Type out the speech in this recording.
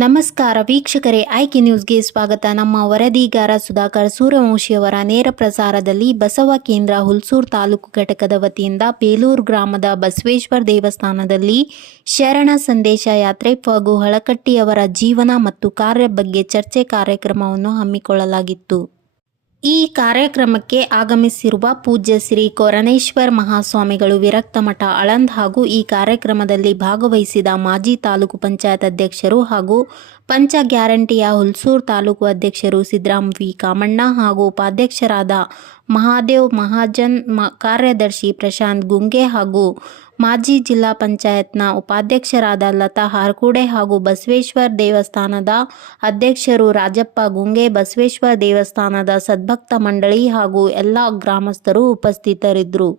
ನಮಸ್ಕಾರ ವೀಕ್ಷಕರೇ, ಆಯ್ಕೆ ನ್ಯೂಸ್ಗೆ ಸ್ವಾಗತ. ನಮ್ಮ ವರದಿಗಾರ ಸುಧಾಕರ್ ಸೂರ್ಯವಂಶಿಯವರ ನೇರ ಪ್ರಸಾರದಲ್ಲಿ ಬಸವ ಕೇಂದ್ರ ಹುಲ್ಸೂರು ತಾಲೂಕು ಘಟಕದ ವತಿಯಿಂದ ಬೇಲೂರು ಗ್ರಾಮದ ಬಸವೇಶ್ವರ ದೇವಸ್ಥಾನದಲ್ಲಿ ಶರಣ ಸಂದೇಶ ಯಾತ್ರೆ ಹಾಗೂ ಹಳಕಟ್ಟಿಯವರ ಜೀವನ ಮತ್ತು ಕಾರ್ಯ ಬಗ್ಗೆ ಚರ್ಚೆ ಕಾರ್ಯಕ್ರಮವನ್ನು ಹಮ್ಮಿಕೊಳ್ಳಲಾಗಿತ್ತು. ಈ ಕಾರ್ಯಕ್ರಮಕ್ಕೆ ಆಗಮಿಸಿರುವ ಪೂಜ್ಯ ಶ್ರೀ ಕೊರನೇಶ್ವರ ಮಹಾಸ್ವಾಮಿಗಳು ವಿರಕ್ತ ಮಠ ಆಳಂದ್ ಹಾಗೂ ಈ ಕಾರ್ಯಕ್ರಮದಲ್ಲಿ ಭಾಗವಹಿಸಿದ ಮಾಜಿ ತಾಲೂಕು ಪಂಚಾಯತ್ ಅಧ್ಯಕ್ಷರು ಹಾಗೂ ಪಂಚ ಗ್ಯಾರಂಟಿಯ ಹುಲ್ಸೂರು ತಾಲೂಕು ಅಧ್ಯಕ್ಷರು ಸಿದ್ದರಾಮ್ ವಿ ಕಾಮಣ್ಣ ಹಾಗೂ ಉಪಾಧ್ಯಕ್ಷರಾದ ಮಹಾದೇವ್ ಮಹಾಜನ್, ಕಾರ್ಯದರ್ಶಿ ಪ್ರಶಾಂತ್ ಗುಂಗೆ ಹಾಗೂ ಮಾಜಿ ಜಿಲ್ಲಾ ಪಂಚಾಯತ್ನ ಉಪಾಧ್ಯಕ್ಷರಾದ ಲತಾ ಹಾರ್ಕುಡೆ ಹಾಗೂ ಬಸವೇಶ್ವರ ದೇವಸ್ಥಾನದ ಅಧ್ಯಕ್ಷರು ರಾಜಪ್ಪ ಗುಂಗೆ, ಬಸವೇಶ್ವರ ದೇವಸ್ಥಾನದ ಸದ್ಭಕ್ತ ಮಂಡಳಿ ಹಾಗೂ ಎಲ್ಲ ಗ್ರಾಮಸ್ಥರು ಉಪಸ್ಥಿತರಿದ್ದರು.